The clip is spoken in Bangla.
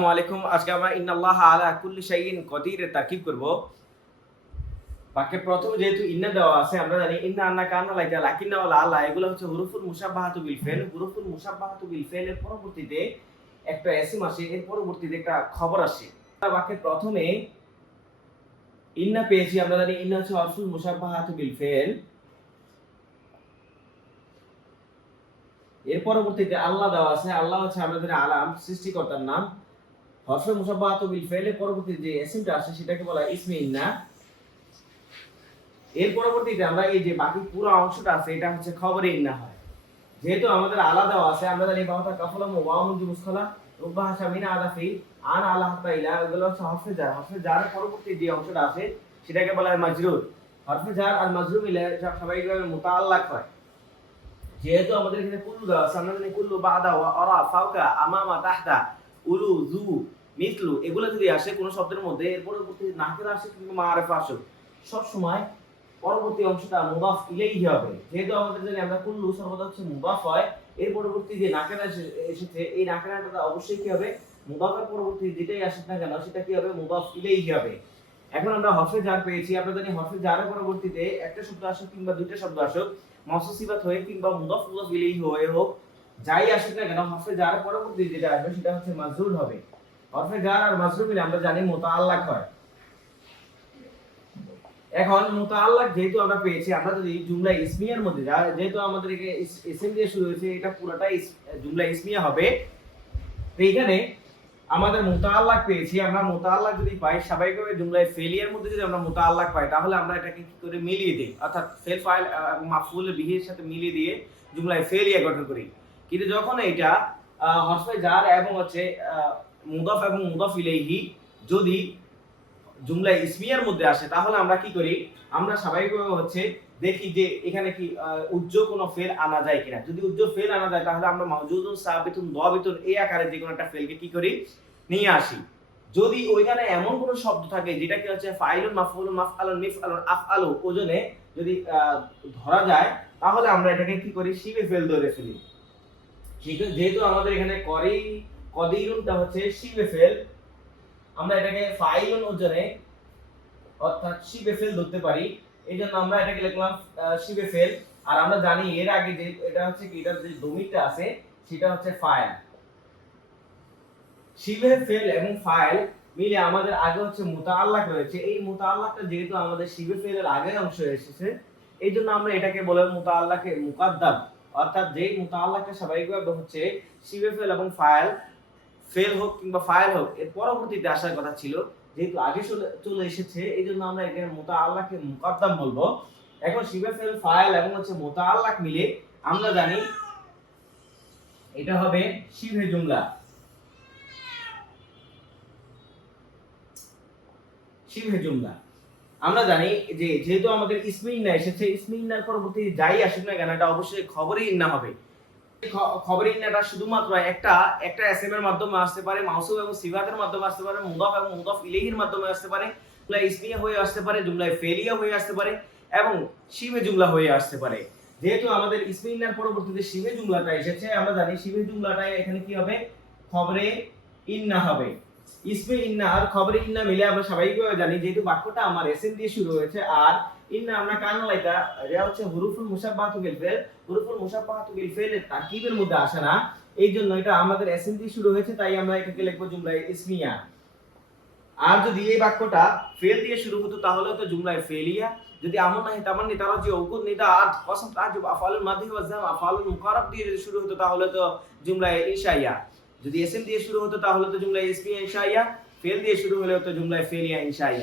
আসসালামু আলাইকুম। আজকে আমরা ইন্নাল্লাহা আলা কুল্লি শাইইন কদির এর তারকিব করব। বাক্যে প্রথমে যেহেতু ইন্না দেওয়া আছে, আমরা জানি ইন্না, আন্না, কান্না, লাইতা, লাকিন্না ওয়া লা এগুলো হচ্ছে হুরুফুল মুশাব্বাহাতু বিল ফেল। হুরুফুল মুশাব্বাহাতু বিল ফেল এর পরবর্তীতে একটা ইসম আসে, এর পরবর্তীতে একটা খবর আসে। বাক্যের প্রথমে ইন্না পেয়েছি, আমরা জানি ইন্না হচ্ছে হরফুল মুশাব্বাহাতু বিল ফেল। এর পরবর্তীতে আল্লাহ দেওয়া আছে, আল্লাহ হচ্ছে আমাদের আলাম, সৃষ্টিকর্তার নাম। হরফে মুশাব্বাহাতু বিল ফেলের পরবর্তীতে যে ইসমটা আসে সেটাকে বলা হয় ইসমে ইন্না। এর পরবর্তীতে আমরা এই যে বাকি পুরো অংশটা আছে এটা হচ্ছে খবরে ইন্না হয়। যেহেতু আমাদের আলাদা আছে, আমরা জানি বাহতা কাফলাম ওয়া মুজি মুসখালা রুবা হাসামিনা আদাফি আন আল্লাহ তাআলা, এগুলো হচ্ছে হরফে জার। হরফে জারের পরবর্তী যে অংশটা আছে সেটাকে বলা হয় মাজরুর। হরফে জার আর মাজরুর মিলে স্বাভাবিকভাবে মুতাআল্লাক হয়। যেহেতু আমাদের এখানে কুল্লু দেওয়া আছে, আমরা জানি কুল্লু বাদা ওয়া আরা ফাওকা আমামা তাহতা উলু জু মিসলু, এগুলো যদি আসে কোন শব্দের মধ্যে, এর পরবর্তী নাকিরা আসে কিংবা মারিফা আসে, সব সময় পরবর্তী অংশটা মুদাফ ইলাইহি হবে। যেহেতু আমাদের জানি আমরা কুল্লু সর্বদা হচ্ছে মুদাফ হয়, এর পরবর্তী যে নাকিরা এসেছে এই নাকিরাটা অবশ্যই কি হবে, মুদাফের পরবর্তী যেটাই আসে না কেন সেটা কি হবে, মুদাফ ইলাইহি হবে। এখন আমরা হরফে জার পেয়েছি, আমরা জানি হরফে জারের পরবর্তীতে একটা শব্দ আসুক কিংবা দুইটা শব্দ আসুক, মাউসুফ সিফাত হয়ে কিংবা মুদাফ মুদাফ ইলাইহি হয়ে হোক, যাই আসুক না কেন, হরফে জারের পরবর্তী যেটা আসবে সেটা হচ্ছে মাজরুর হবে। হরফে জার আর মাজরুর মিলে আমরা জানি মুতাআল্লাক হয়। এখন মুতাআল্লাক যেহেতু আমরা পেয়েছি, আমরা যদি জুমলা ইসমিয়ার মধ্যে যেহেতু আমাদের ইসম দিয়ে শুরু হয়েছে, এটা পুরোটাই জুমলা ইসমিয়া হবে। তো এখানে আমাদের মুতাআল্লাক পেয়েছি, আমরা মুতাআল্লাক যদি পাই, স্বাভাবিকভাবে জুমলায় ফেলিয়ার মধ্যে যদি আমরা মুতাআল্লাক পাই তাহলে আমরা এটাকে কি করে মিলিয়ে দিই, অর্থাৎ ফেল ফাইল মাফউল বিহির সাথে মিলিয়ে দিয়ে জুমলায় ফেলিয়া গঠন করি। কিন্তু যখন এটা হরফে জার এবং হচ্ছে মুদাফ এবং মুদাফ ইলাইহি যদি জুমলা ইসমিয়ার মধ্যে আসে তাহলে আমরা কি করি, আমরা স্বাভাবিকভাবে হচ্ছে দেখি যে এখানে কি উজ্জ্বল কোনো ফেল আনা যায় কিনা। যদি উজ্জ্বল ফেল আনা যায় তাহলে আমরা মাউজুদুন সাবিতুন দাবিতুন এই আকারে যে কোনো একটা ফেলকে কি করি, নিয়ে আসি। যদি ওইখানে এমন কোনো শব্দ থাকে যেটা কি হচ্ছে ফাইলুন মাফউলুন মাফআলুন মিফআলুন আফআলু ওজনে যদি ধরা যায় তাহলে আমরা এটাকে কি করি, শিবে ফেল ধরে ফেলি। ঠিক আছে, যেহেতু আমাদের এখানে কদিরুনটা হচ্ছে শিবে ফেল, আমরা এটাকে ফাইলুন ওজনে অর্থাৎ শিবে ফেল ধরতে পারি। এইজন্য আমরা এটাকে লিখলাম শিবে ফেল। আর আমরা জানি এর আগে যে এটা হচ্ছে কি, এটার যে ডমিটা আছে সেটা হচ্ছে ফাইল। শিবে ফেল এবং ফাইল মিলে আমাদের আগে হচ্ছে মুতাআল্লাক রয়েছে। এই মুতাআল্লাকটা যেহেতু আমাদের শিবে ফেলের আগের অংশ এসেছে, এইজন্য আমরা এটাকে বলে মুতাআল্লাকে মুকাদ্দাম, অর্থাৎ যেই মুতাআল্লাকটা স্বাভাবিকভাবে হচ্ছে শিবে ফেল এবং ফাইল, ফেল হোক কিংবা ফাইল হোক, এর পরবর্তীতে আসার কথা ছিল, যেহেতু আগে চলে এসেছে এই জন্য আমরা এখানে মুতাআল্লাকে মুকাদ্দাম বলবো। এখন শিবে ফেল ফাইল এবং হচ্ছে মুতাআল্লাক মিলে আমরা জানি এটা হবে শিবে জুমলা। শিবে জুমলা আমরা জানি যে যেহেতু আমাদের ইসমে ইন্না এসেছে, ইসমে ইন্নার পরবর্তী যাই আসুক না কেন এটা অবশ্যই খবরে ইন্না হবে। খবরে ইন্নাটা শুধুমাত্র একটা এসএম এর মাধ্যমে আসতে পারে, মাউসুফ এবং সিফাতের মাধ্যমে আসতে পারে, মুদাফ এবং মুদাফ ইলাইহির মাধ্যমে আসতে পারে, জুমলা ইসমিয়া হয়ে আসতে পারে, জুমলায় ফেলিয়া হয়ে আসতে পারে এবং শিবে জুমলা হয়ে আসতে পারে। যেহেতু আমাদের ইসমে ইন্নার পরবর্তীতে শিবে জুমলাটা এসেছে, আমরা জানি শিবে জুমলাটা এখানে কি হবে, খবরে ইন্না হবে। ইসমে ইন্না আর খবরে ইন্না মিলে আমরা স্বাভাবিকভাবে জানি যেহেতু বাক্যটা আমার এসএম দিয়ে শুরু হয়েছে আর ইন্না আমরা কারণ লাইতা, এটা হচ্ছে হুরুফুল মুশাব্বাহাতু বিল ফেল। হুরুফুল মুশাব্বাহাতু বিল ফেল এর তারকিবের মধ্যে আসে না, এইজন্য এটা আমাদের এসএম দিয়ে শুরু হয়েছে, তাই আমরা এটাকে লিখব জুমলায় ইসমিয়া। আর যদি এই বাক্যটা ফেল দিয়ে শুরু হতো তাহলে তো জুমলায় ফেলিয়া। যদি আমন নাহি তামান্নি তারাজি উকুদ নিদাত কসম তাজুব আফআলুল মাদি ওয়া জাম আফআলুল মুকাররাব দিয়ে যদি শুরু হতো তাহলে তো জুমলায় ইনশাইয়া। যদি এসএম দিয়ে শুরু হতো তাহলে তো জুমলায় ইসমিয়া ইনশাইয়া, ফেল দিয়ে শুরু হলে তো জুমলায় ফেলিয়া ইনশাইয়া।